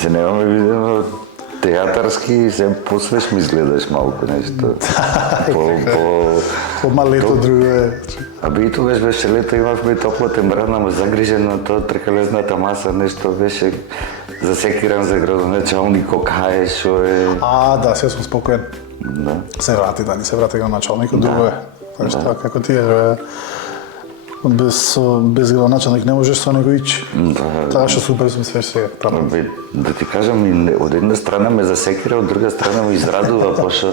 Се немаме видено театарски, се посвеш ми изгледаш малку нешто. По-малето друго е. Аби и тогаш беше лето, имавме топла температура, ама загрижено тоа тркалезната маса, нешто беше засекиран за градоначалник, кај шо е. Да, се сум спокоен. Да. Се врати градоначалникот, друго е. Тоа како ти е, без градоначалник не можеш со него ич. Таа што супер сум свеш сега. Да ти кажам, од една страна ме засекира, од друга страна ме израдува, пошто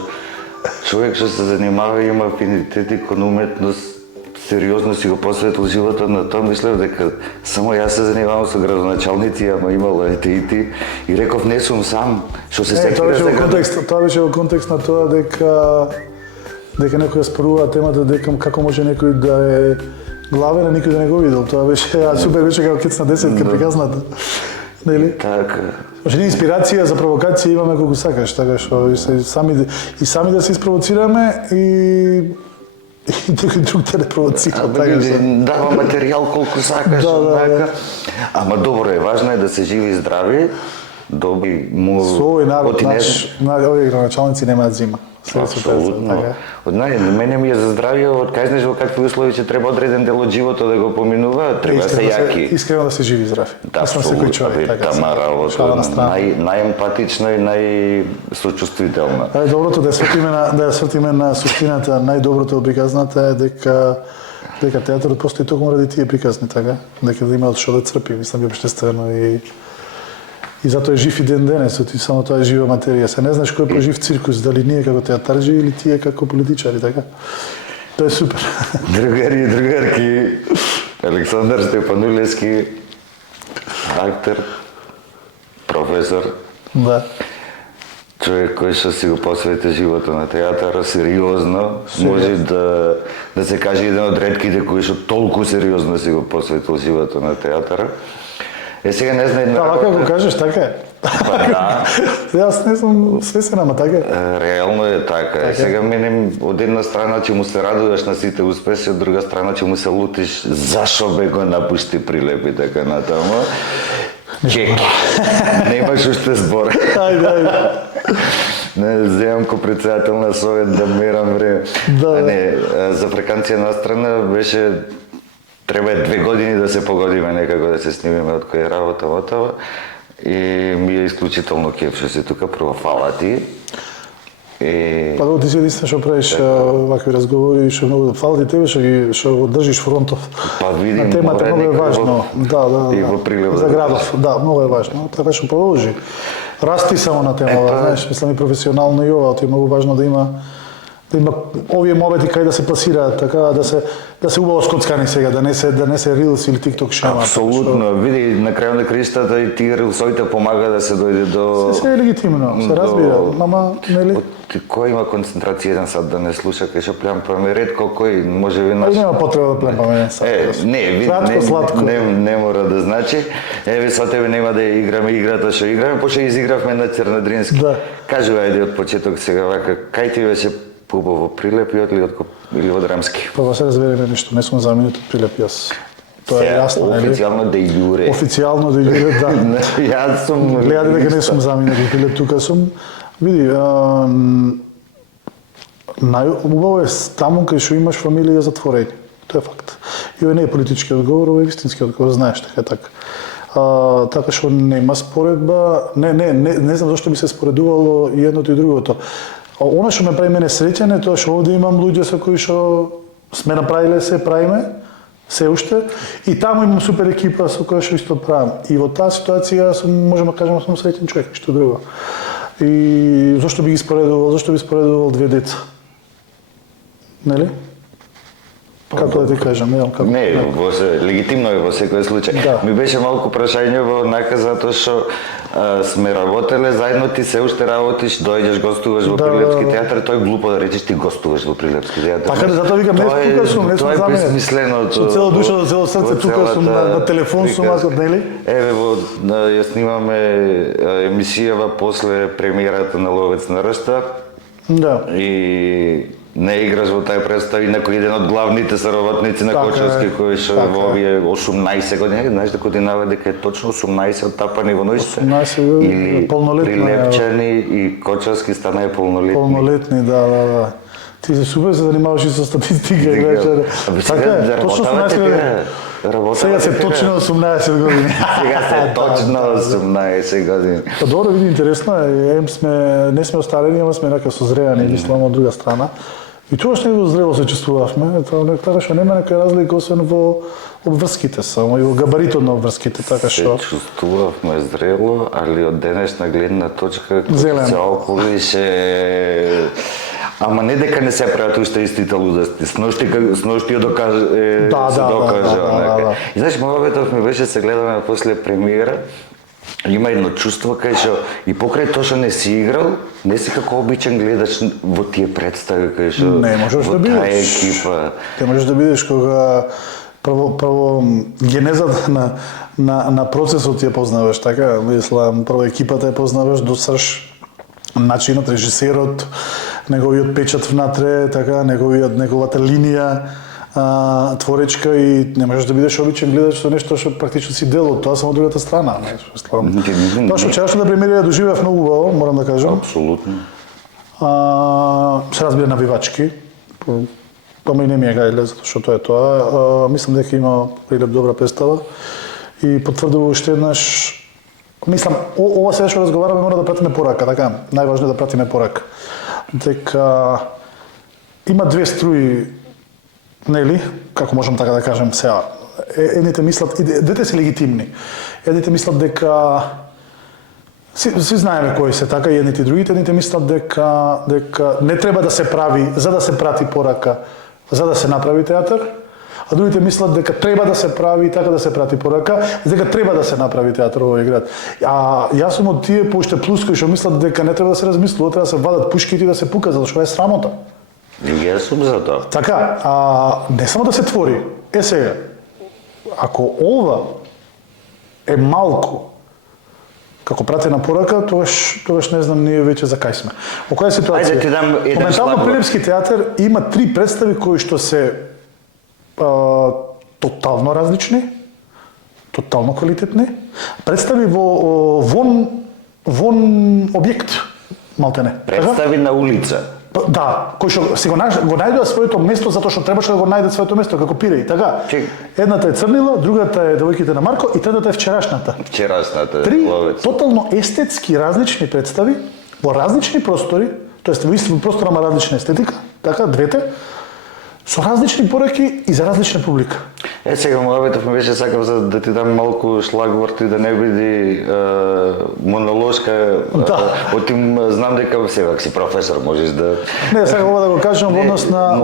човек што се занимава и има афинитети кон уметност, сериозно си го посветил животот на тоа, мислев дека само јас се занимавам со градоначалници, ама имало и реков не сум сам, што се секира за Тоа беше во контекст на тоа дека некој спорува темата дека како може некој да е главен, а никој да не го видел. Тоа беше, супер беше како кец на 10 каприказната. Нели? Така. Значи, инспирација за провокација имаме колку сакаш, така што и сами да се испровоцираме и некој друг да не провоцира. Дава материјал колку сакаш, така. Ама добро е, важно е да се живи здрави, доби му со овој народ овие градоначалници немаат зима. Апсолутно. Мене ми е за здравје, од кај знаеш во какви услови ќе треба одреден дел од животот да го поминува, треба се јаки. Искрено да се живи здрав. Апсолутно, тама работа, најемпатична и најсочувствителна. Доброто да ја свртиме на суштината, најдоброто од приказната е дека театарот постои токму ради тие приказни, така? Дека да има од што да црпи, мислам би општествено и затоа е жив и ден денес, само тоа е жива материја. Се не знаеш кој е пожив циркус, дали ние како театарџи или тие како политичари, така? Тоа е супер. Другари и другарки, Александар Степанулевски, актер, професор. Да. Човек кој што си го посвети животот на театарот сериозно, може да се каже еден од ретките кој што толку сериозно си го посветил животот на театарот. Сега не знае... Така го кажеш, така е. Да. Јас не сум свесен, ама така е. Реално е така. Сега мене од една страна ќе му се радуваш на сите успеси, од друга страна ќе му се лутиш зашо бе го напушти Прилеп и така натаму. Чеки. Немаш уште збор. Ајде. Не, земам ко председател на совет да мерам време. Не, за Фраканција настрана беше треба 2 години да се погодиме некако да се снимиме од која работа отава и ми е исклучително кеф што си тука, прво фала ти. Па да, ти си единствен што правиш вакви разговори и што многу фала ти тебе што го држиш фронтов. Па видим, на темата многу е важно. И во Прилеп. За градов, да, многу е важно. Така што продолжи. Расти само на темата, знаеш, мислам и професионално и ова, тоа е многу важно да има овие моменти кај да се пласираат, така да се убаво скоцкани сега, да не се Reels или TikTok шема. Апсолутно. Види, на крајот на краиштата и тие Reelsовите помага да се дојде до... Се е легитимно, се разбира, ама нели? Кој има концентрација 1 сат да не слуша кај што племпаме, ретко кој може би наш... Нема потреба да племпаме 1 сат. Не мора да значи. Еве со тебе нема да играме играта што играме, пошто изигравме на Црнадрински. Кажувај ајде од почеток сега вака, кај ти беше во Прилеп или од Рамски? Па се разбереме нешто, не сум заменет од Прилеп јас. Тоа е јасно, нели? Официјално де јуре. Официјално де јуре, да. Јас сум... Гледај дека не сум заменет од Прилеп, тука сум. Види, најубаво е таму кај што имаш фамилија затворени. Тоа е факт. И ова не е политички одговор, ова е вистински одговор, знаеш, така е така. Така што нема споредба, не знам зашто би се споредувало и едното и другото. Она што ме прави мене среќен е тоа што овде имам луѓе со кои што сме направиле се, правиме, се уште, и таму имам супер екипа со која што исто правам. И во таа ситуација можам да кажам сум среќен човек, ништо друго. И зошто би ги споредувал две деца? Нели? Како да ти кажам, не знам како. Не, легитимно е во секој случај. Ми беше малку прашањево однака затоа што сме работеле заедно, ти се уште работиш, дојдеш, гостуваш во Прилепски театар, тоа е глупо да речеш ти гостуваш во Прилепски театар. Така, затоа викам, тука сум, не сум заменет. Тоа е безсмислено. Со цела душа, со цело срце, тука сум на телефон сум, нели? Еве, ја снимаме емисијава после премиерата на Ловец на Ршта. Да. И не играш во тај представ, инаку еден од главните соработници на Така е, Кочевски кој што така во овие 18 години, знаеш дека ти наведе дека е точно 18 оттапани во ноќите. 18 или полнолетна е. Прилепчани и Кочевски станаа полнолетни. Полнолетни, да. Ти се супер се занимаваш и со статистика и вечер. Така е, точно 18 години. Сега се точно 18 години. Сега се точно 18 години. Па добро, види, интересно е, не сме остарени, ама сме нека созреани, мислам, од друга страна. И тоа што го зрело се чувствувавме, така што нема нека разлика освен во обврските само и во габаритот на обврските, така што се чувствувавме зрело, али од денешна гледна точка Зелено. се околише. Ама не дека не се прават уште истите лудости. Сношти ја докажа, се докажа. да. И знаеш, мовабетов ми беше се гледаме после премиера, има едно чувство кај што и покрај тоа што не си играл, не си како обичен гледач во тие представи кај што не можеш во да бидеш. таа екипа. Те можеш да бидеш кога прво генезата на процесот ја познаваш, така, мислам, прво екипата ја познаваш до срж, начинот, режисерот, неговиот печат внатре, така, неговата линија творечка и не можеш да бидеш обичен гледач со нешто што практично си дел од тоа, само од другата страна. Тоа што вчерашната премиера ја доживеав многу убаво, морам да кажам. Апсолутно. Се разбира навивачки, ама и не ми е гајле, затоа што тоа е тоа. Мислам дека има прилеп добра представа и потврдува уште еднаш. Мислам, ова сега што разговараме мора да пратиме порака, така? Најважно е да пратиме порака. Дека има две струи, нели, како можам така да кажем сега. Едните мислат, двете се легитимни. Едните мислат дека Си знаеме кои се така, и едните и другите, едните мислат дека не треба да се прави за да се прати порака, за да се направи театар, а другите мислат дека треба да се прави така да се прати порака, дека треба да се направи театар во овој град. А јас сум од тие поуште плюс кои што мислат дека не треба да се размислува, треба да се вадат пушките и да се пука, затоа што е срамота. И јас сум за тоа. Така, не само да се твори. Сега, ако ова е малку како пратена порака, тогаш не знам ние веќе за кај сме. Во која ситуација? Ајде ти дам еден Моментално Прилепски театар има 3 представи кои што се тотално различни, тотално квалитетни, представи вон објект, малтене. Представи на улица. Да, кој што си го најдоа своето место затоа што требаше да го најде своето место како пиреи, така? Едната е Црнила, другата е Девојките на Марко и третата е Вчерашната. Три тотално естетски различни представи во различни простори, тоест во исти простор ама различна естетика, така двете, со различни пораки и за различна публика. Сега мојавето ми беше сакав за да ти дам малку шлагворт и да не биде монолошка. Отим знам дека севак си професор, можеш да. Не, сега ова да го кажам во однос на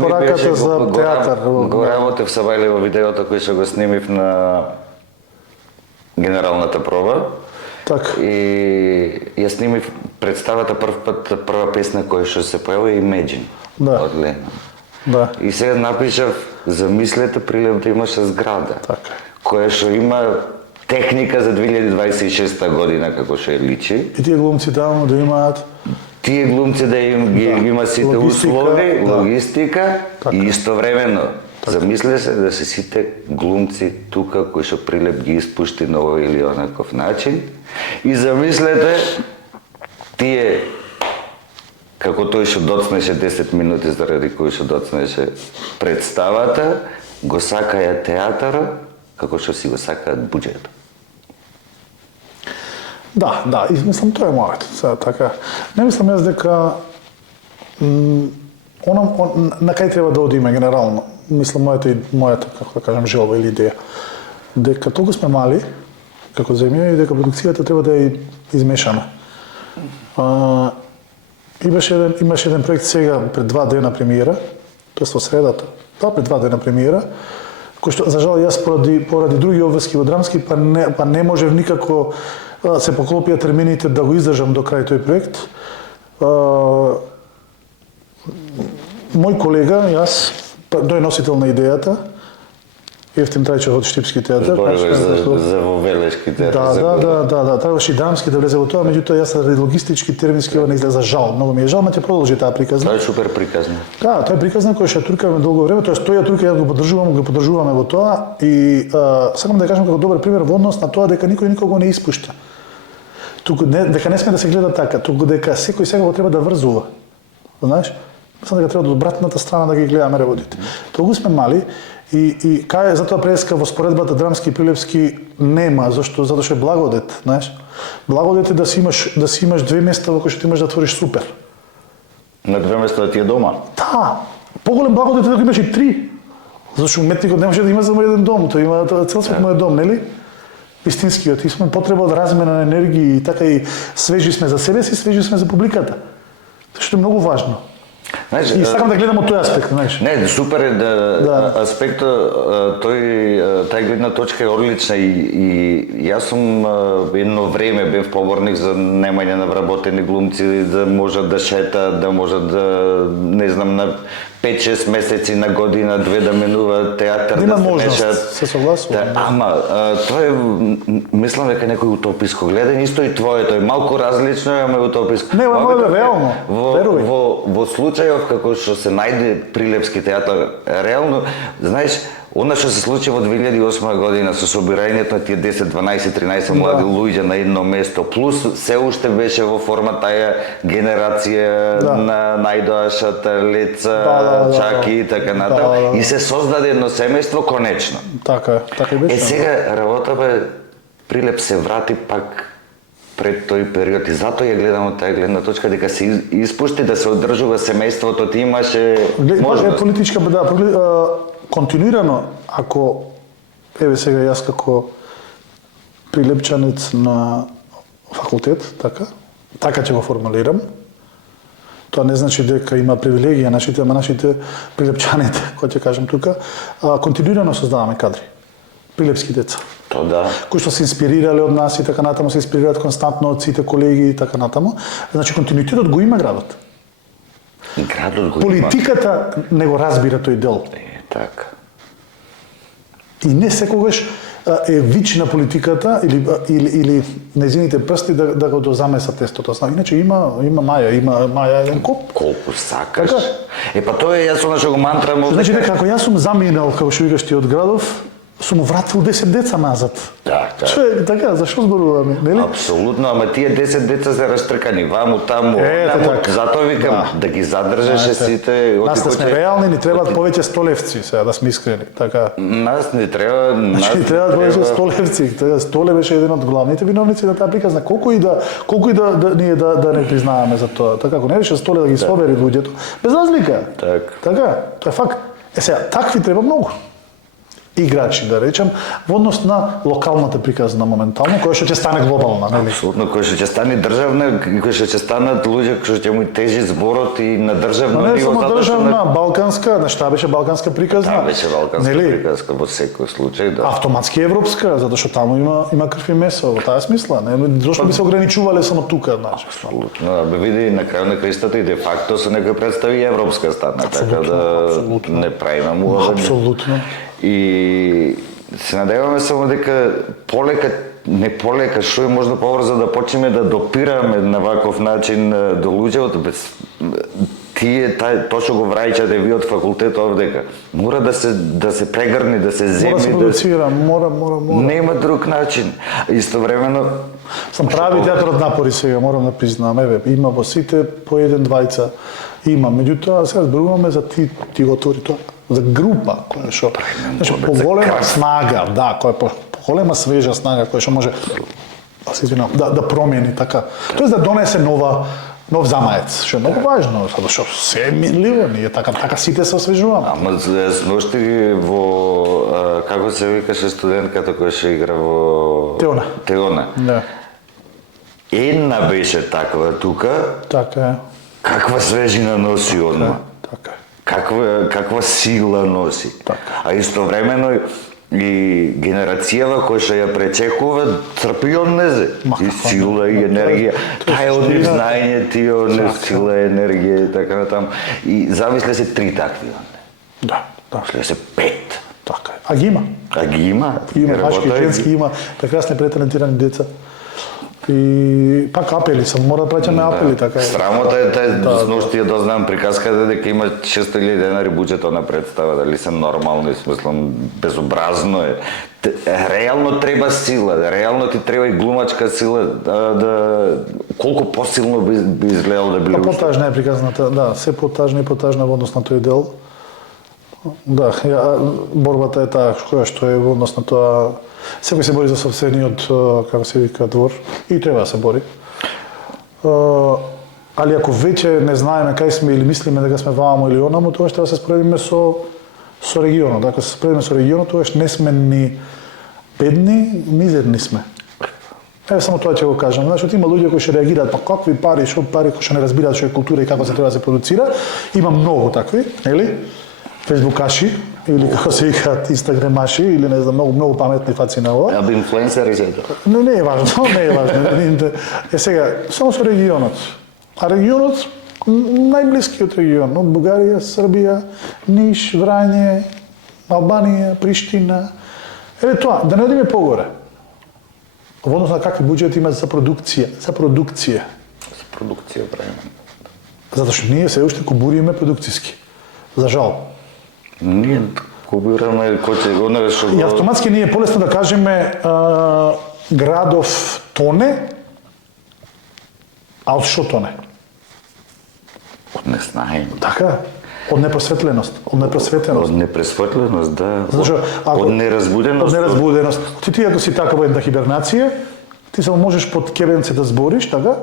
пораката за театар. Го работев со Вајле во видеото кој што го снимив на генералната проба. Така. И ја снимив представата прва песна која што се појави Imagine. Од Лена. Да. И сега напишав, замислете Прилеп да имаше зграда, така, која што има техника за 2026 година, како што е личи. И тие глумци таму да имаат тие глумци да има сите услови, логистика и истовремено замисле се да се сите глумци тука кои што Прилеп ги испушти на овој или онаков начин и замислете тие како тој што доцнеше 10 минути заради кој што доцнеше представата, го сакаја театара, како што си го сакаат буџетот. Да, и мислам тоа е мојот. Така, не мислам јас дека на кај треба да одиме генерално. Мислам мојата, како да кажам, желба или идеја. Дека толку сме мали како земја и дека продукцијата треба да е измешана. Имаше еден проект сега пред 2 дена премиера, тоест во средата, пред 2 дена премиера, кој што за жал јас поради други обврски во драмски па не можев никако се поклопија термините да го издржам до крај тој проект. Мој колега, јас, тој е носител на идејата, Евтим Трајчев од Штипски театар. Зборуваш за Вовелешки театар. Да, требаше и Драмски да влезе во тоа, меѓутоа јас заради логистички, термински ова не излеза жал. Многу ми е жал, ма ќе продолжи таа приказна. Тоа е супер приказна. Да, тоа е приказна која што туркаме долго време, тоест тој турка јас го поддржуваме во тоа и сакам да кажам како добар пример во однос на тоа дека никој никого не испушта. Туку дека не сме да се гледа така, туку дека секој секако треба да врзува. Знаеш? Мислам дека треба од обратната страна да ги гледаме работите. Толку сме мали и кај затоа преска во споредбата Драмски и Прилепски нема, затоа што е благодет, знаеш? Благодет е да си имаш две места во кои што ти можеш да отвориш супер. На две места да ти е дома. Да, поголем благодет е дека имаш и три. Зашто уметникот не може да има само еден дом, тој има цел свет мој дом, нели? Вистинскиот, и сме потреба од размена на енергија и така и свежи сме за себе си, свежи сме за публиката. Што е многу важно. Знаеш, и сакам да гледам од тој аспект, знаеш. Не, супер е да аспектот таа гледна точка е одлична и јас сум едно време бев поборник за немање на вработени глумци, да можат да шетаат, да можат да не знам на 5-6 месеци на година, 2 да менуваат театар, Нема да се можност, мешаат. се согласувам. Да, ама тоа е мислам дека некој утописко гледање, исто и твоето е малку различно, ама е утописко. Не, ама е реално. Верувај. Во случајов како што се најде Прилепски театар, реално, знаеш, она што се случи во 2008 година со собирањето на тие 10, 12, 13 млади луѓе на едно место, плюс се уште беше во форма таа генерација на најдоашата Леца, Чаки и така натаму, и се создаде едно семејство конечно. Така и беше. Сега работата Прилеп се врати пак пред тој период и затоа ја гледам од таа гледна точка дека се испушти да се одржува семејството, ти имаше можност. Политичка континуирано, ако еве сега јас како прилепчанец на факултет, така ќе го формулирам. Тоа не значи дека има привилегија нашите прилепчаните, кои ќе кажам тука, континуирано создаваме кадри. Прилепски деца. Тоа да. Кои што се инспирирале од нас и така натаму, се инспирираат константно од сите колеги и така натаму. Значи континуитетот го има градот. И градот го има. Политиката не го разбира тој дел. Така. И не секогаш е вич на политиката или нејзините прсти да го дозамесат тестото. Иначе има Маја еден коп. Колку сакаш. Па тоа е јас она што го мантрам. Значи дека ако јас сум заминал, како што викаш ти од градов, сум вратил 10 деца назад. Така. Човек, така, зашо зборуваме, нели? Апсолутно, ама тие 10 деца се растркани ваму, таму, затоа викам да ги задржеше сите. Нас не сме реални, ни требаат повеќе столевци, сега да сме искрени, така. Нас не треба, ни требаат повеќе столевци. Столе беше еден од главните виновници на таа приказна. Колку и да ние да не признаваме за тоа. Така, ако не беше Столе да ги собери луѓето, без разлика. Така, тоа е факт. Сега, такви треба многу. Играчи, да речем, во однос на локалната приказна моментално, која што ќе стане глобална, нели? Апсолутно, која што ќе стане државна, која што ќе станат луѓе кои што ќе му тежи зборот и на државно ниво. Не само државна, балканска, таа беше балканска приказна. Таа беше балканска приказка во секој случај, да. Автоматски европска, затоа што таму има крв и месо, во таа смисла, не? Зошто би се ограничувале само тука, значи? Апсолутно, види на крај на краистата и де факто со некои представи европска стана, така да не правиме муавање. Апсолутно. И се надеваме само дека не полека, што е можно побрзо да почнеме да допираме на ваков начин до луѓето, без тоа што го враќате ви од факултетот овдека, мора да се прегрни, да се земе, мора да се продуцира, мора. Нема друг начин. Истовремено сам прави театарот напори сега, морам да признам, има во сите по еден двајца, има, меѓутоа сега зборуваме за ти го отвори тоа, за група која што значи поголема снага, да, која поголема свежа снага која што може да промени така. Тоест да донесе нов замаец, што е многу важно, затоа што се е минливо, ние така сите се освежуваме. Ама сношти во како се викаше студентката која што игра во Теона. Да. Една беше таква тука. Така е. Каква свежина носи одма. Така е. Каква сила носи. Така. А истовремено и генерацијава која што ја пречекува трпи од незе. И сила и енергија. Таа е од нив знаење, тие од нив сила и енергија и така натаму. И замисле се 3 такви. Да. Се 5. Така е. А ги има. А ги има. Има мажки, Работа е. женски, има прекрасни преталентирани деца. И пак апели, само мора да праќаме апели, така е. Срамота е тај сношти ја дознавам приказката дека има 600.000 денари буџет на представа, дали се нормално и смислам безобразно е. Реално треба сила, реално ти треба и глумачка сила да колку посилно би изгледал да биде. Потажна е приказната, да, се потажна и потажна во однос на тој дел. Да, борбата е таа која што е во однос на тоа. Секој се бори за сопствениот, како се вика, двор и треба да се бори. Али ако веќе не знаеме кај сме или мислиме дека сме ваму или онаму, тогаш треба да се споредиме со регионот. Ако се споредиме со регионот, тогаш не сме ни бедни, мизерни сме. Еве само тоа ќе го кажам. Значи, има луѓе кои ќе реагираат, па какви пари, што кои не разбираат што е култура и како се треба да се продуцира. Има многу такви, нели? Фейсбукаши или како се викаат инстаграмаши или не знам, многу паметни фаци на ова. Абе инфлуенсери се тоа. Не е важно, не е важно. Сега, само со регионот. А регионот, најблискиот регион, од Бугарија, Србија, Ниш, Врање, Албанија, Приштина. Еве тоа, да не одиме погоре. Во однос на какви буџети има за продукција, За продукција правиме. Затоа што ние се уште кубуриме продукциски. За жал. Ние кубираме оној што И автоматски ние е полесно да кажеме градов тоне, а од што тоне? од незнаење. Така, од непросветленост, од непросветеност. Од непресветленост, да. Зашо, Од неразбуденост. Од неразбуденост. Ти ако си така во една хибернација, ти само можеш под кебенце да збориш, така?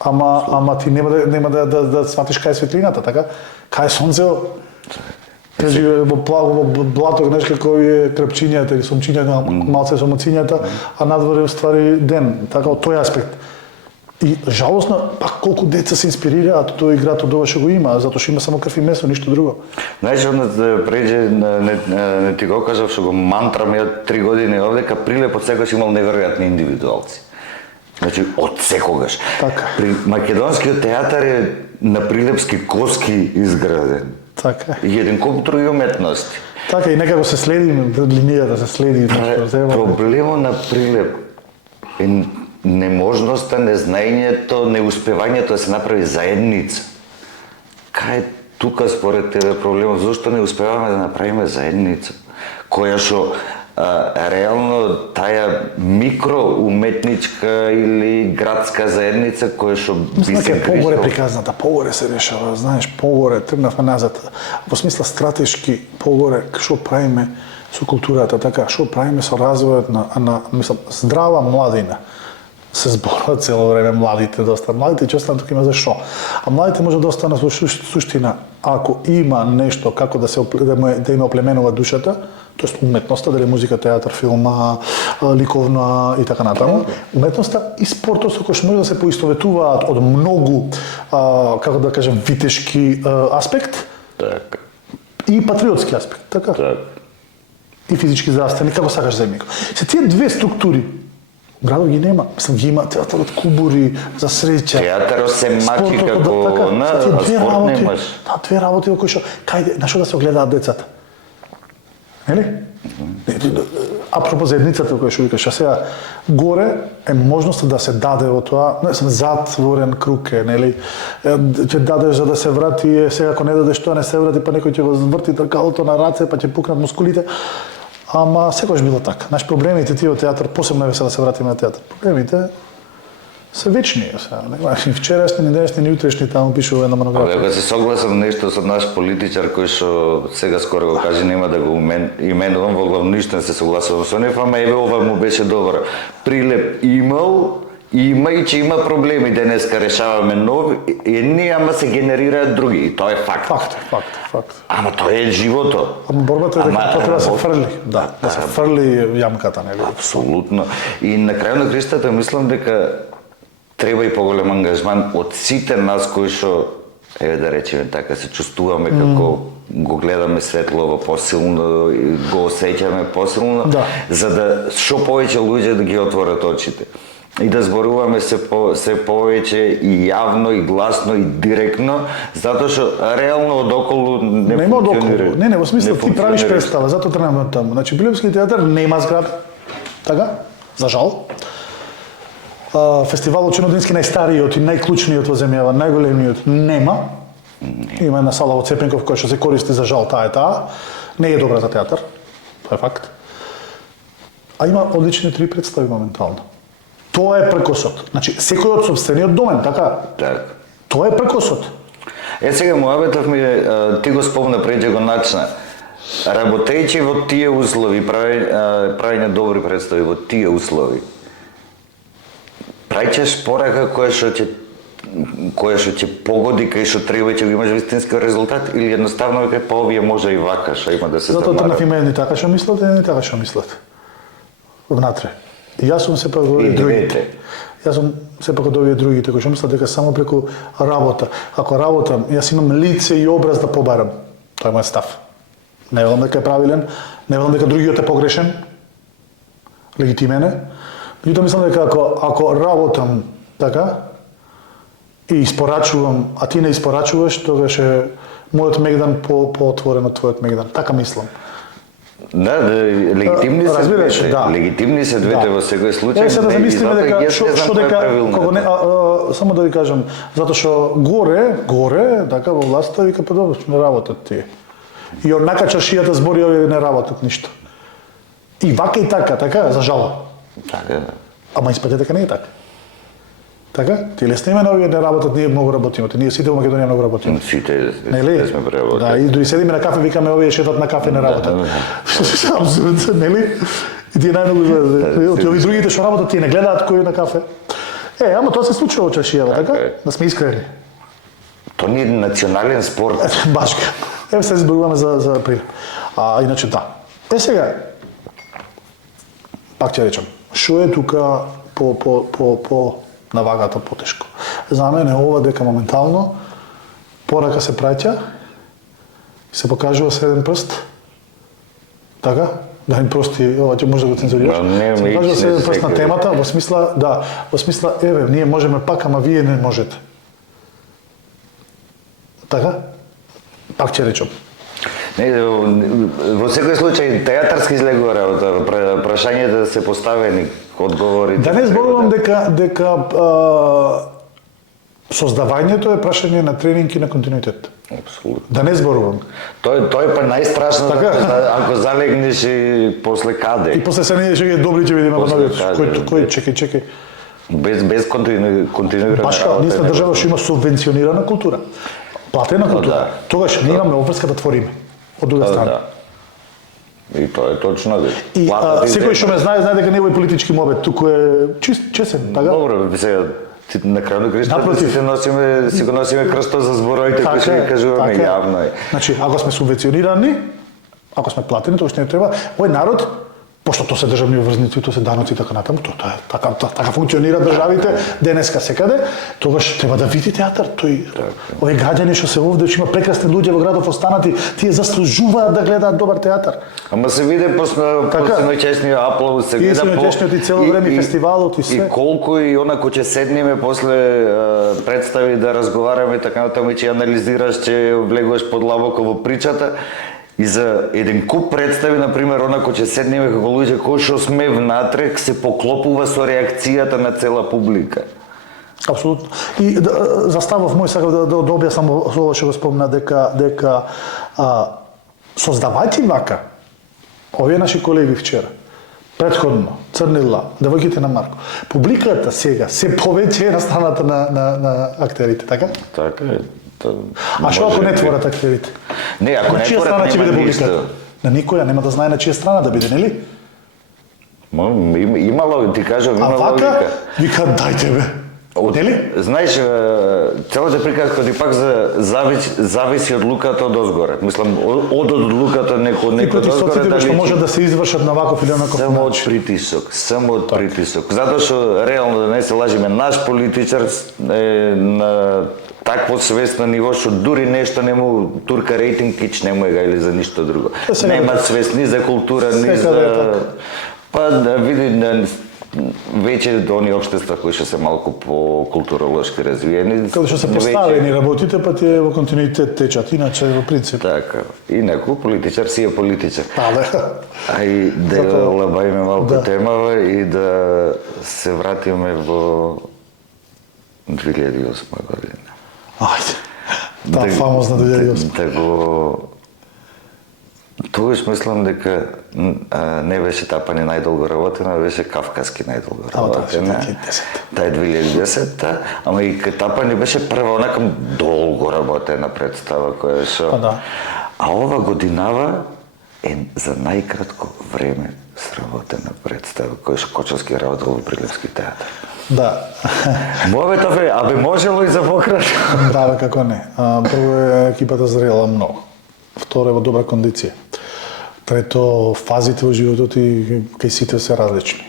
Ама ти нема да сватиш кај е светлината, така? Кај е сонцето? Кажи во блато, знаеш како е крепчињата или сумчињата, малце со моцињата, а надвор е уствари ден, така од тој аспект. И жалосно, пак колку деца се инспирираат од тој играт од ова што го има, затоа што има само крв и месо, ништо друго. Знаеш, преđe не ти го кажав што го мантрам ја 3 години овдека, Прилеп од секогаш имал неверојатни индивидуалци. Значи, од секогаш. Така. При македонскиот театар е на прилепски коски изграден. Така. И еден куп други уметности. Така и некако се следи, линијата се следи. Проблемот на Прилеп е неможноста, незнаењето, неуспевањето да се направи заедница. Кај е тука според тебе проблемот? Зошто не успеваме да направиме заедница? Која што реално таа микроуметничка или градска заедница која што би се Мислам, погоре кришила. приказната, погоре се решава, знаеш, погоре, тргнавме назад. Во смисла стратешки, погоре, што правиме со културата, така, што правиме со развојот на мислам, здрава младина. Се зборуваат цело време младите доста. Младите ќе останат тука има за што. А младите може да останат во суштина ако има нешто како да се да има оплеменува душата, тоест уметноста, дали музика, театар, филма, ликовна и така натаму, уметноста и спортот со кој што може да се поистоветуваат од многу како да кажем витешки аспект Така. и патриотски аспект, така? Така. И физички здравствени, како сакаш за него. Се тие две структури градот ги нема. Мислам, ги има театарот кубури, за среќа. Театарот се мачи спортот, како така, на се тие две спорт работи, немаш. да, две работи во кои што кајде на што да се огледаат децата. Нели? Апропо заедницата која што викаш, а сега горе е можноста да се даде во тоа, не знам, затворен круг е, нели? Ќе дадеш за да се врати, сега ако не дадеш тоа не се врати, па некој ќе го врти тркалото на раце, па ќе пукнат мускулите. Ама секогаш било така. Значи проблемите тие во театар, посебно е сега да се вратиме на театар. Проблемите се вечни, сега. Ни вчерашни, ни денешни, ни утрешни, таму пишува една монографија. Ако се согласам нешто со наш политичар кој што сега скоро го кажи, нема да го именувам, во главништен се согласувам со нив, ама еве ова му беше добро. Прилеп има и че има проблеми. Денеска решаваме нови, едни, ама се генерираат други. И тоа е факт. Факт. Ама тоа е живото. Ама борбата е дека тоа треба да се фрли. Да се фрли јамката, нели? Апсолутно. И на крај на кристата мислам дека треба и поголем ангажман од сите нас кои што, еве да речеме така, се чувствуваме како го гледаме светлово посилно, го осеќаме посилно, Да. за да што повеќе луѓе да ги отворат очите. и да зборуваме се повеќе и јавно и гласно и директно, затоа што реално одоколу не Нема функционира. одоколу. Не, во смисло ти правиш функционира. представа, затоа тренираме таму. Значи Билевски театар нема зграда. Така? За жал. Фестивалот Чернодински најстариот и најклучниот во земјава, најголемиот нема. Има една сала во Цепенков која што се користи за жал, таа. Не е добра за театар. Тоа е факт. А има одлични 3 представи моментално. Тоа е прекосот. Значи, секој од сопствениот домен, така? Так. Тоа е прекосот. Сега муабетов ми ти го спомна преđe го начна. Работејќи во тие услови, правење добри представи во тие услови, праќаш порака која што ќе погоди кај што треба ќе го имаш вистински резултат или едноставно веќе па овие може и вака што има да се Затоа замара. трнав има едни така што мислат, едни така што мислат. Внатре. И јас сум сепак од И другите. двете. Јас сум сепак од овие другите кои што мислат дека само преку работа. Ако работам, јас имам лице и образ да побарам. Тоа е мојот став. Не велам дека е правилен, не велам дека другиот е погрешен. Легитимен е. Меѓутоа мислам дека ако работам така и испорачувам, а ти не испорачуваш, тогаш е мојот мегдан поотворен од твојот мегдан. Така мислам. Да, легитимни се Разбираш, двете. да. Легитимни се двете во секој случај. Сега да и замислиме затоа дека јас не знам што кој е дека правилно. кога не само да ви кажам, затоа што горе, така во власта вика па добро, не работат тие. И однака чаршијата збори овие не работат ништо. И вака и така, за жал. Така, да. Ама испаѓа дека не е така. Така? Ти лесно име на овие не работат, ние многу работиме. Ние сите во Македонија многу работиме. Сите Нели? сме преработени. Да, и дури седиме на кафе, викаме овие шетат на кафе не работат. Апсолутно, нели? И тие најмногу изгледа. Од овие другите што работат, тие не гледаат кој е на кафе. Ама тоа се случува во чаршијава, така? Да сме искрени. То не е национален спорт. Башка. Еве се зборуваме за пример. А иначе да. Сега пак ќе речам, што е тука по на вагата потешко. За мене е ова дека моментално порака се праќа и се покажува со еден прст. Така? Да им прости, ова ќе може да го цензурираш. Се покажува со еден прст на темата, во смисла, еве, ние можеме пак, ама вие не можете. Така? Пак ќе речам. Не, во секој случај театарски излегува работа, прашањата се поставени, одговорите. Да не зборувам дека создавањето е прашање на тренинг и на континуитет. Апсолутно. Да не зборувам. Тоа е па најстрашно Така. ако залегнеш и после каде. И после се не ќе добри ќе видиме во После новиот. каде, Кој чекај. Без континуирана Башка, ние сме држава што има субвенционирана култура. Платена култура. Да. Тогаш ние имаме обврска да твориме. Од друга страна. Да. И тоа е точно. И секој што ме знае дека не е политички мобет, туку е честен, така? Добро, сега на крај на крајшта Напротив. си го носиме крстот за зборовите кои ќе ги кажуваме јавно. Значи, ако сме субвенционирани, ако сме платени, тоа што не треба, овој народ, пошто тоа се државни обврзници, тоа се даноци и така натаму, тоа е така функционира државите денеска секаде, тогаш треба да види театар, тој овие граѓани што се овде, што има прекрасни луѓе во градов останати, тие заслужуваат да гледаат добар театар. Ама се види после ноќешниот аплауз, се гледа ноќешниот и цело време фестивалот и све. И колку и онако ќе седнеме после представи да разговараме така натаму и ќе анализираш, ќе влегуваш подлабоко во причата. И за еден куп представи, например, онако ќе седнеме како луѓе кои што сме внатре, се поклопува со реакцијата на цела публика. Апсолутно. И за ставов мој сакав да објаснам ова што го спомна дека создавајќи вака овие наши колеги вчера, претходно, Црнила, девојките на Марко, публиката сега се повеќе е на страната на актерите, така? Така е. А што ако не творат актерите? Не, ако не чија страна творат, ќе биде нема публиката? ништо. На никоја нема да знае на чија страна да биде, нели? Има логика, ти кажам, има А вака, логика. вика, дајте бе. Нели? Знаеш, целата приказка ти пак зависи од луката од озгоре. Мислам, од луката некој И против озгоре соците што личи. може да се извршат на ваков или онаков Само од начин. притисок, само од притисок. Затоа што реално да не се лажиме, наш политичар е на такво свесно ниво што дури нешто не му турка рейтинг кич не му е или за ништо друго. Нема свест ни за култура, ни за така. па да види веќе до оние општества кои што се малку по културолошки развиени. Каде што се поставени работите, па тие во континуитет течат, иначе во принцип. Така, инаку политичар си е политичар. Да. А и да лабајме малку темава и да се вратиме во 2008 година. Ајде. Таа фамозна 2008. Да го... Тогаш мислам дека не беше тапани најдолго работена, беше кавказски најдолго работена. Таа е 2010-та, ама и тапани беше прва онака долго работена представа која што... А ова годинава е за најкратко време сработена представа која што Кочовски работел во Прилепски театар. Да. Моветов е, абе можело и за пократ. Да, бе, како не. Прво е екипата зрела многу. Второ е во добра кондиција. Трето, фазите во животот и кај сите се различни.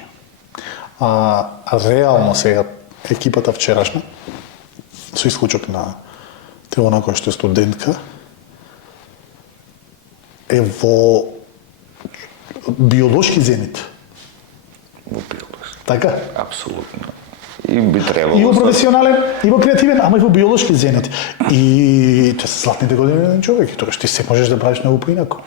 Реално сега екипата вчерашна, со исклучок на Теона која што е студентка, е во биолошки зенит. Во биолошки. Така? Апсолутно. И би требало. И во професионален, и во креативен, ама и во биолошки зенит. И тоа се златните години на еден човек, и тогаш ти се можеш да правиш многу поинако.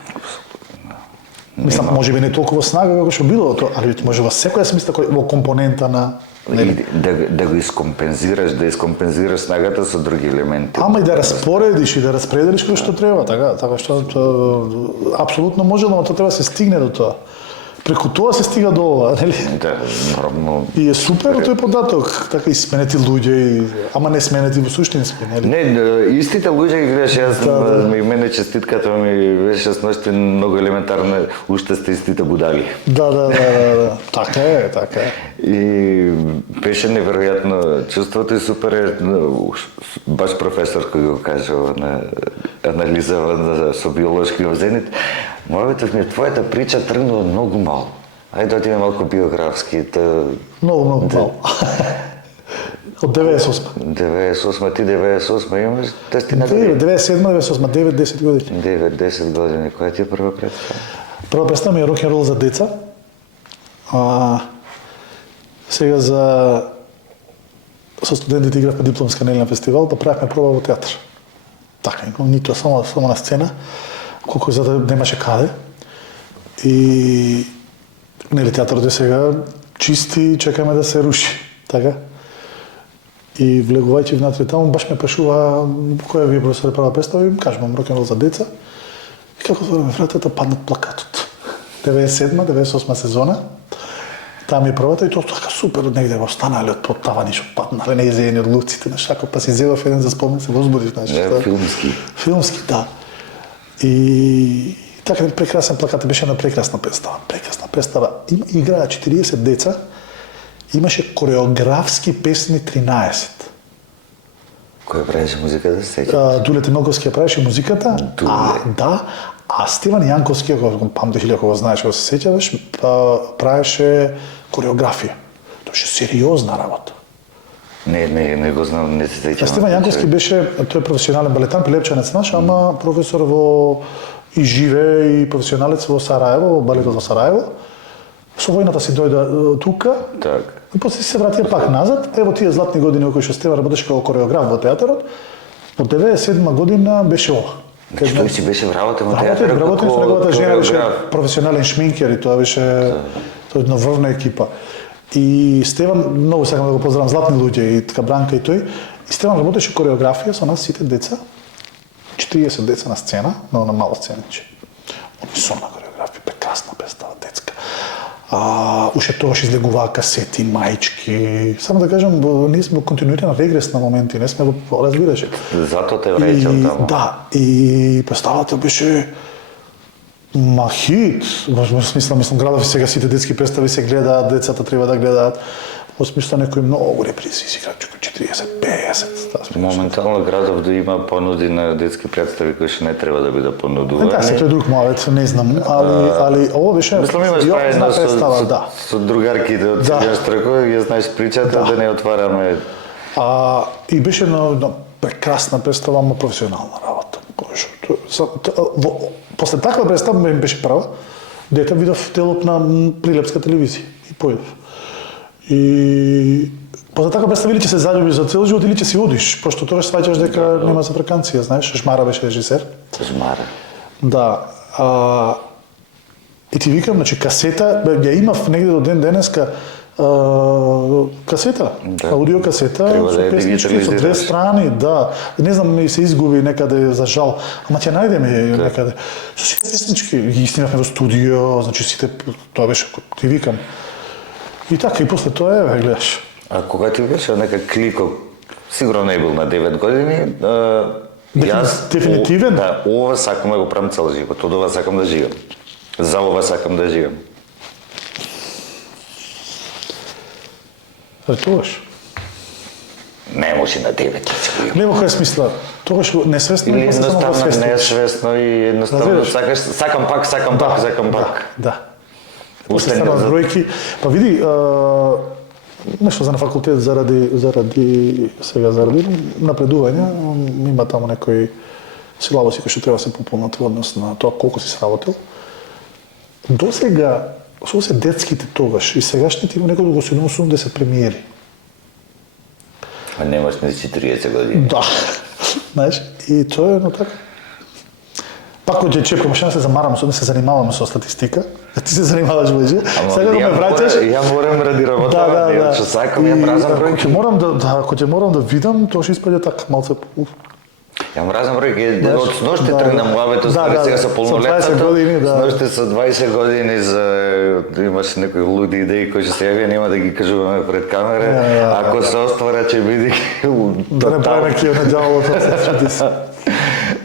Мислам, може би не толкова снага како што било тоа, али може во секоја смисла во компонента на да го искомпензираш снагата со други елементи. Ама и да распоредиш и да распределиш кој што треба, така што апсолутно може, но тоа треба да се стигне до тоа. Преку тоа се стига до ова, нели? Да, нормално. И е супер тој податок, така и сменети луѓе, ама не сменети во суштински, нели? Не, истите луѓе ги гледаш, јас и мене честитката ми беше сношти многу елементарна, уште сте истите будали. Да. Така е. И беше неверојатно чувството и супер е, баш професор кој го кажа на анализава со биолошки во зенит, Мојавето ми, твојата прича тргнува многу мало. Ајде да отиме малку биографски. Многу мало. Од 98. 98, ти 98 имаш, тестина години? 97, 98, 9-10 години. 9-10 години. Која ти е прва представа? Прва представа ми е рок-н-рол за деца. Сега со студентите игравме дипломска неделна фестивал, па правевме проба во театар. Така, нито само на сцена, колку за да немаше каде. И нели театарот е сега чисти и чекаме да се руши, така? И влегувајќи внатре таму, баш ме прашува која ви е професор прва представа и им кажувам рок-н-рол за деца. И како отвориме вратата, паднат плакатот. 97-98 сезона. Таа ми е првата и тоа така супер од негде го станале од под тавани што паднале неизени од луците на шако, па си зедов еден за спомен, се возбудив, знаеш. Филмски. Филмски, да. И така прекрасен плакат, беше една прекрасна представа. Играа 40 деца, имаше кореографски песни 13. Кој правеше музиката, се сеќаваш? Дуле Тимелковски ја правеше музиката, а Стиван Јанковски, ако памтиш или ако го знаеш, ако се сеќаваш, правеше кореографија. Тоа беше сериозна работа. Не го знам, не се сеќавам. Стиван Јанковски беше, тој е професионален балетан, прилепчанец наш, ама професор во и живее и професионалец во Сараево, во балетот во Сараево. Со војната си дојде тука. Так. И после се вратија пак назад. Ево тие златни години кои што Стеван работеше како кореограф во театарот. Од 97 година беше ова. Што си беше вработен во театарот? Вработен со неговата жена беше професионален шминкер и тоа беше една врвна екипа. И Стеван, многу сакам да го поздравам, златни луѓе и така Бранка и тој. И Стеван работеше кореографија со нас сите деца. 40 деца на сцена, но на мала сцениче. Унисонна кореографија, прекрасна представа детска. Уште тогаш излегуваа касети, маички. Само да кажам, ние сме во континуитет на регрес на моменти, не сме во разбираше. Затоа те враќам таму. Да, и представата беше хит. Мислам, градов и сега сите детски представи се гледаат, децата треба да гледаат. Во смисла некои многу репризи си играат 40-50. Моментално градов да има понуди на детски представи кои што не треба да бидат понудувани. Да, се тој друг мојавец, не знам, али ово беше сериозна представа, да. Со другарките од Силјастрако, ја знаеш причата да не отвараме. И беше една прекрасна представа, ама професионална работа. После таква представа ми беше права, дете видов делот на Прилепска телевизија и појдов. И после така представили ќе се заљубиш за цел живот или ќе си одиш, пошто тогаш сваќаш дека нема за ваканција, знаеш, Жмара беше режисер. Жмара. Да. И ти викам, значи касета, ја имав негде до ден денеска касета, аудио касета, со песнички, со 2 страни, да. Не знам, ми се изгуби некаде за жал, ама ќе најдеме некаде. Со сите песнички, ги снимавме во студио, значи сите, тоа беше, ти викам. И така, и после тоа е, гледаш. А кога ти беше нека клико, сигурно не бил на 9 години, Дефинитивен? Да, ова сакам да го правам цел живот, од ова сакам да живам. За ова сакам да живам. Тогаш? Не може на 9 години. Не во која смисла, тогаш несвесно Или или само едноставно посвестно? несвесно и едноставно сакаш, сакам пак. Да. После стана бројки, па види, нешто за на факултет заради напредување, има таму некои силабуси кои што треба да се пополнат во однос на тоа колку си сработил. Досега, со се детските тогаш и сегашните има некои го 80 премиери. А немаш ни 40 години. Да. Знаеш, и тоа е, но така. Пак кога ќе чепкам, ќе се замарам, не се занимавам со статистика. Ти се занимаваш веќе. Сега да ме враќаш. Ја морам ради работа, што сакам, ја мразам бројки. Ако ќе морам да видам, тоа ќе испаѓа така малце. Ја мразам бројки, од сноште тргнам главето, сега со полнолетството, сноште со 20 години имаш некои луди идеи кои ќе се јавија, нема да ги кажуваме пред камера, ако се оствара ќе биде да не правиме кио на ѓаволот, чуди се.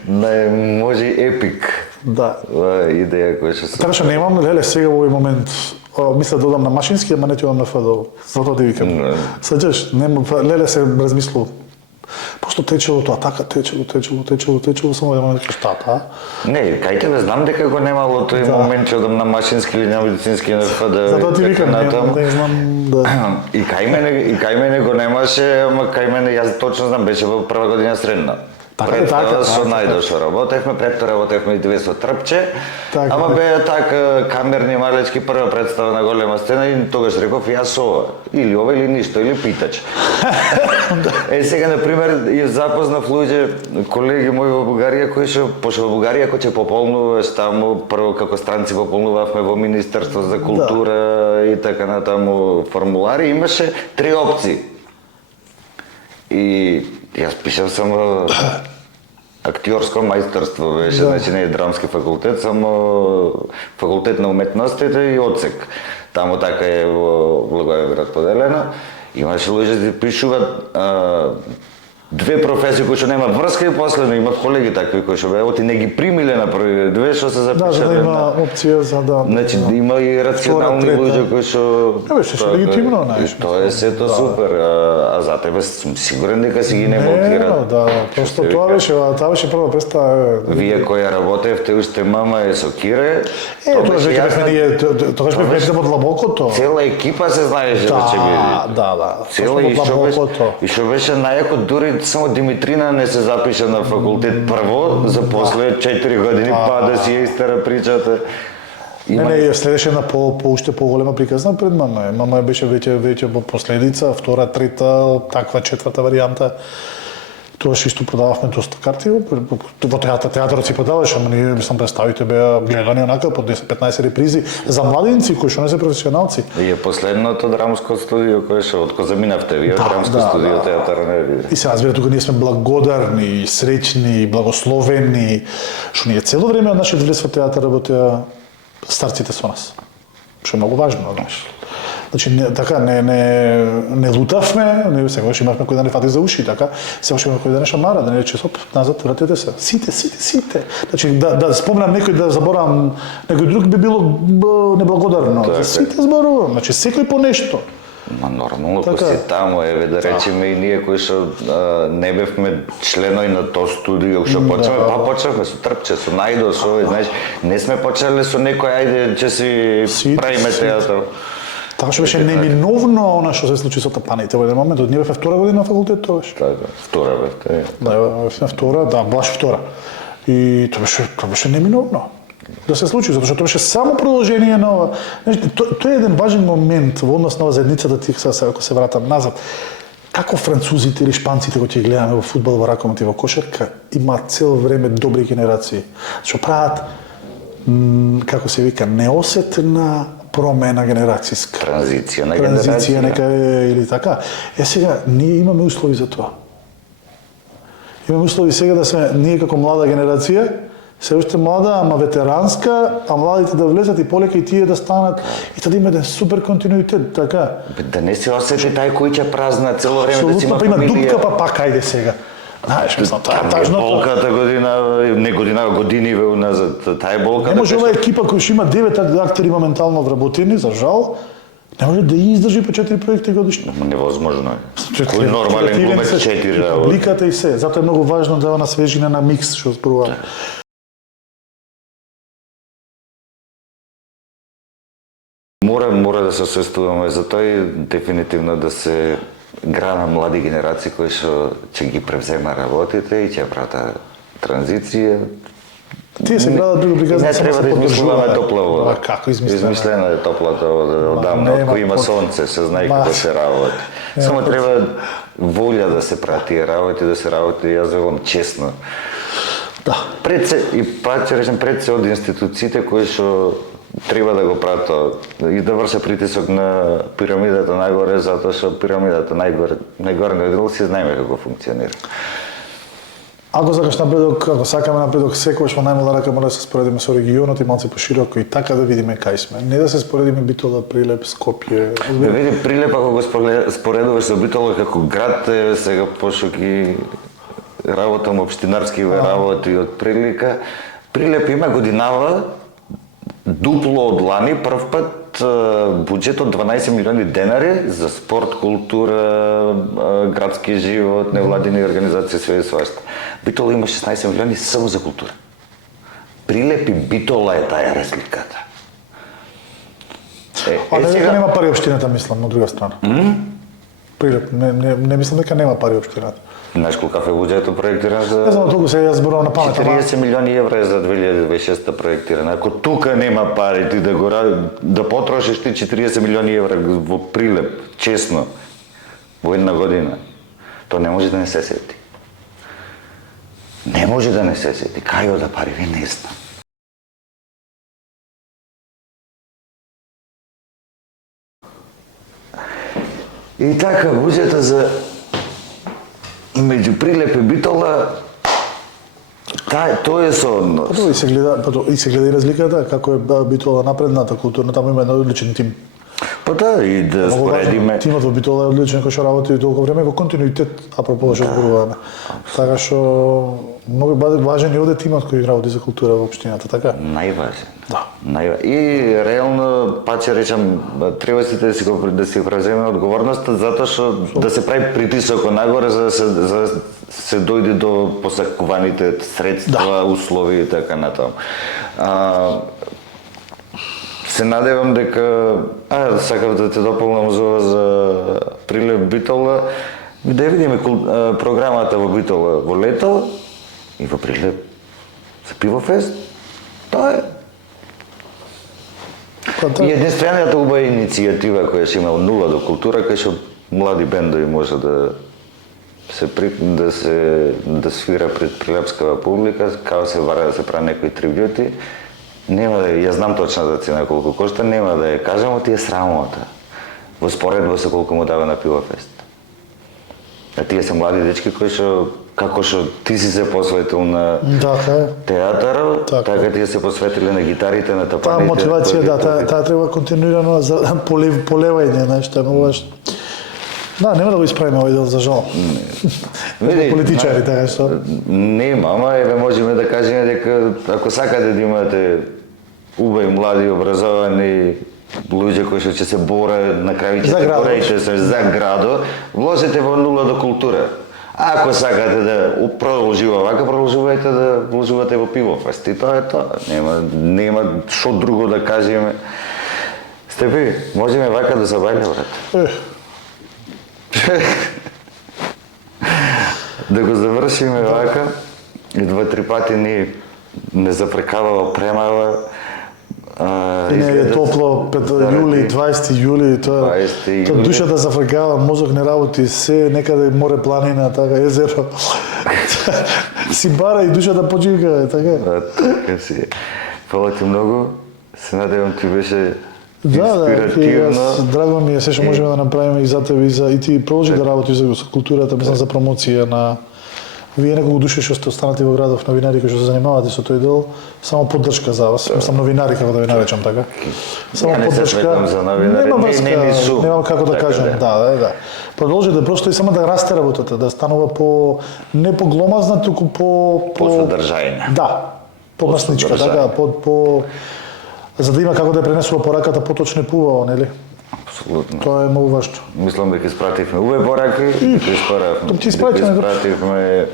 Не, може епик. Да. Идеја која ќе се... Така што немам, леле, сега во овој момент, мисля да одам на машински, ама не ќе одам на ФДО. Затоа ти викам. Саѓаш, леле се размислувам. Просто течело тоа, така течело, само да ме кажеш тата. Не, кај тебе знам дека го немало тој момент ќе одам на машински или на медицински на ФДО. Затоа ти викам, не знам да... И кај мене го немаше, ама кај мене, јас точно знам, беше во прва година средна. Пред тоа со најдошо работевме, пред тоа работевме и две со Трпче, ама беа така камерни малечки прва представа на голема сцена и тогаш реков јас ова, или ова или ништо, или питач. Сега, например, ја запознав луѓе, колеги мои во Бугарија, кои што, пошто во Бугарија кој ќе пополнуваш таму, прво како странци пополнувавме во Министерство за култура и така натаму формулари, имаше 3 опции. И јас пишав само актиорско мајсторство беше, значи не е драмски факултет, само факултет на уметностите и одсек. Таму така е во Благоевград поделено. Имаше луѓе да пишуваат 2 професии кои што нема врска и после имав колеги такви кои што беа оти не ги примиле на први 2 што се запишале. Да, за да има опција за да. Значи има и рационални луѓе кои што не беше легитимно, знаеш. Тоа е сето супер, а за тебе сум сигурен дека си ги не блокира. Да, просто тоа беше прва представа. Вие која работевте уште мама е со Кире. Тогаш бевме од длабокото. Цела екипа се знаеше да ќе биде. Да. Цела и што беше најако, дури само Димитрина не се запиша на факултет прво, за после 4 години па да си ја истера причата. Не, следеше една уште поголема приказна пред мама. Мама беше веќе во последица, втора, трета, таква четврта варијанта. Тогаш исто продававме доста карти, во театарот си продаваш, ама ние, мислам, представите беа гледани онака по 10-15 репризи за младинци кои што не се професионалци. И е последното драмско студио кое што откога заминавте вие драмско студио театар не ви. И сега разбира тука ние сме благодарни, среќни, благословени, што ние цело време од нашиот влез во театар работеа старците со нас. Што е многу важно, знаеш. Значи така не лутавме, не сегаш имавме кој да не фати за уши, така сегаш имавме кој да не шамара, да не рече соп назад, вратете се. Сите. Значи да спомнам некој да заборавам некој друг би било неблагодарно. За сите зборувам, значи секој по нешто. Ма нормално, ако си таму, еве да речеме и ние кои што не бевме членови на тоа студио, што почнеме, па почнавме со Трпче, со Најдо, со овој, знаеш, не сме почеле со некој, ајде, ќе си правиме театар. Така што беше неминовно она што се случи со тапаните во еден момент, од ние бевме втора година на факултет тогаш. Така, втора бевте. Да, бевме втора, да, баш втора. И тоа беше неминовно. да се случи, затоа што тоа беше само продолжение на ова. Знаеш, тоа е еден важен момент во однос на оваа заедницата, ако се вратам назад. Како французите или шпанците кои ќе гледаме во фудбал, во ракомет и во кошарка, имаат цело време добри генерации. Што прават, како се вика, неосетна промена генерацијска. Транзиција на генерација. Транзиција нека или така. Сега, ние имаме услови за тоа. Имаме услови сега да сме, ние како млада генерација, се уште млада, ама ветеранска, а младите да влезат и полека и тие да станат, и да има еден супер континуитет, така. Да не се осети тај кој ќе празна цело време да си има па има фамилија. дупка, па пак ајде сега. Знаеш, мислам, таа тажното. Болката годиниве уназад, таа е болката. Не може ова екипа која што има 9 актери моментално вработени, за жал, не може да издржи по 4 проекти годишно. Невозможно е. Кој нормален глумец 4 работи. Публиката и се, затоа е многу важно да на свежина на микс што зборувам. Мора да се освестуваме за тоа и дефинитивно да се грана млади генерации кои што ќе ги превзема работите и ќе прават транзиција. Тие се градат друго приказни, не треба да измислуваме топла вода. Како измислена? Измислена е топлата вода одамна, од кој има сонце, се знае како се работи. Само треба волја да се прави тие работи, да се работи, јас велам честно. Да. Пред се, и пак ќе речем, пред се од институциите кои што треба да го прават тоа и да врше притисок на пирамидата најгоре, затоа што пирамидата најгоре на дел си знаеме како функционира. Ако сакаш напредок, ако сакаме напредок, секогаш во најмала рака мора да се споредиме со регионот и малце пошироко и така да видиме кај сме. Не да се споредиме Битола, Прилеп, Скопје. Да види Прилеп ако го споредуваш со Битола како град, сега пошто ги работам општинарски работи од прилика. Прилеп има годинава дупло од лани, прв пат буџет од 12 милиони денари за спорт, култура, градски живот, невладини организации, све и свашта. Битола има 16 милиони само за култура. Прилеп и Битола е таа разликата. А не дека нема пари општината, мислам, од друга страна. Прилеп, не мислам дека нема пари општината. Знаеш колкав е буџетот проектиран за... Не знам толку се јас зборувам на памет, 40 милиони евра е за 2026 проектиран. Ако тука нема пари ти да го да потрошиш ти 40 милиони евра во Прилеп, честно, во една година, тоа не може да не се сети. Не може да не се сети. Кај ода пари, ви не знам. И така, буџета за меѓу Прилеп и Битола, тоа е со однос. И се гледа и разликата, како е Битола напредната културна, таму има еден одличен тим. Па да, и да споредиме. Тимот во Битола е одличен кој што работи толку време во континуитет, апропо што зборуваме. Така што многу важен е овде тимот кој работи за култура во општината, така? Најважен. Да. И реално, па ќе речам, треба сите да си преземе одговорноста затоа што да се прави притисок нагоре за да се дојде до посакуваните средства, услови и така натаму. Се надевам дека сакав да те дополнам за Прилеп Битола, да видиме програмата во Битола во лето и во Прилеп за пивофест. Тоа е. И единствената убава иницијатива која ќе има нула до култура, кај што млади бендови може да свира пред прилепскава публика, као се вара да се прави некои трибјути. Нема да ја знам точната цена колку кошта, нема да ја кажам, ти е срамота. Во споредба со колку му дава на пивофест. А тие се млади дечки кои што како што ти си се посветил на театарот, така тие се посветиле на гитарите, на тапаните. Таа мотивација, таа треба континуирано за полевање, знаеш, тоа е многу важно. Да, нема да го исправиме овој дел за жал. Политичари, така што. Нема, ама еве можеме да кажеме дека ако сакате да имате убави, млади, образовани луѓе кои што ќе се борат, на крај ќе се борејте се за градот, вложите во нула до култура. Ако сакате да продолжува вака, продолжувајте да вложувате во пивофест. И тоа е тоа. Нема што друго да кажеме. Степи, можеме вака да забавиме, брат. Да го завршиме вака и 2-3 пати ни не запрекавала, премала. Не е топло, 5 јули, 20 јули, тоа 20 јули. душата зафркава, мозок не работи, се некаде море, планина, така, езеро. Си бара и душата почивка, така. Така си. Фала ти многу. Се надевам ти беше Да, инспиративно. јас, драго ми е се што можеме да направиме и за тебе и ти продолжи да работиш за културата, мислам за промоција на вие неколку души што сте останати во градов, новинари кои што се занимавате со тој дел, само поддршка за вас. Мислам новинари како да ви наречам така. Само Ја не се сметам за новинари, Нема не врска, ни сум. немам како да Така кажам, да. Продолжите просто и само да расте работата, да станува по не по гломазна, туку по содржајна. Да, по масничка, така, по за да има како да ја пренесува пораката поточно и пувао, нели? Апсолутно. Тоа е многу важно. Мислам дека испративме уве пораки, дека Ти испративме, да. испративме.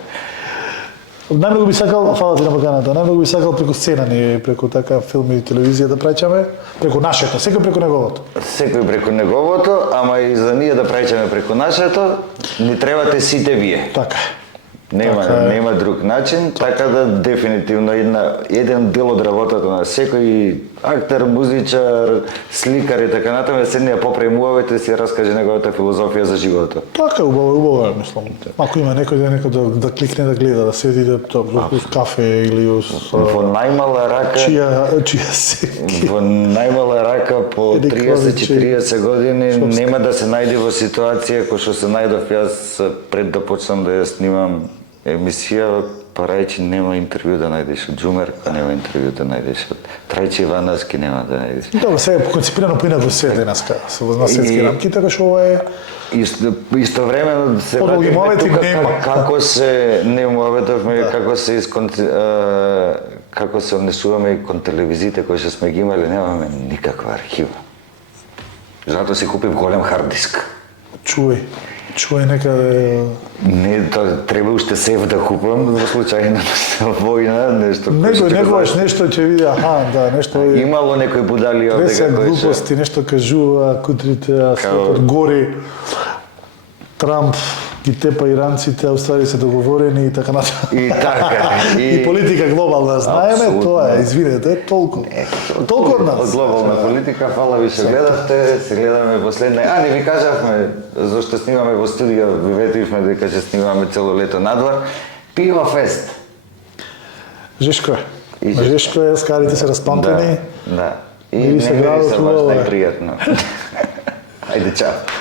Најмногу би сакал, фала ти на поканата, најмногу би сакал преку сцена ни, преку така филми и телевизија да праќаме, преку нашето, секој преку неговото. Секој преку неговото, ама и за ние да праќаме преку нашето, ни требате сите вие. Така е. Нема друг начин, така да дефинитивно еден дел од работата на секој актер, музичар, сликар и така натаму се не ја попремувате да си раскаже неговата филозофија за животот. Така е, убаво е, мислам. Ако има некој да кликне да гледа, да седи да uz кафе или uz Во најмала рака чија се. во најмала рака по Или 30-40 години нема да се најде во ситуација кој што се најдов јас пред да почнам да ја снимам емисија, Парајчи нема интервју да најдеш од Џумерка, нема интервју да најдеш од Трајчи Ивановски, нема да најдеш. Добро, сега е концепирано поинаку свет денеска, на светски рамки, така што ова е Истовремено се Подолги вративме мовети тука нема. како се не моветовме како се однесуваме и кон телевизиите кои што сме ги имали, немаме никаква архива. Затоа си купив голем хард диск. Чуј некаде. Не, треба уште сев да купам во случај на војна, нешто. Некојаш нешто ќе види, да, нешто е. Имало некои будали овде Треса кои глупости, нешто кажува, кутрите, а светот гори. Трамп ги тепа иранците, Австралија се договорени и така натаму. И така. И политика глобална, знаеме, тоа е, извинете, толку. Толку од нас. Од глобална политика, фала ви што гледавте, се гледаме последна. Не ви кажавме зашто снимаме во студио, ви ветивме дека ќе снимаме цело лето надвор. Пиво фест. Жешко е. Жешко е, скарите се распамтени. Да. И Мири се не градот, се баш убаво е. најпријатно. Ајде, чао.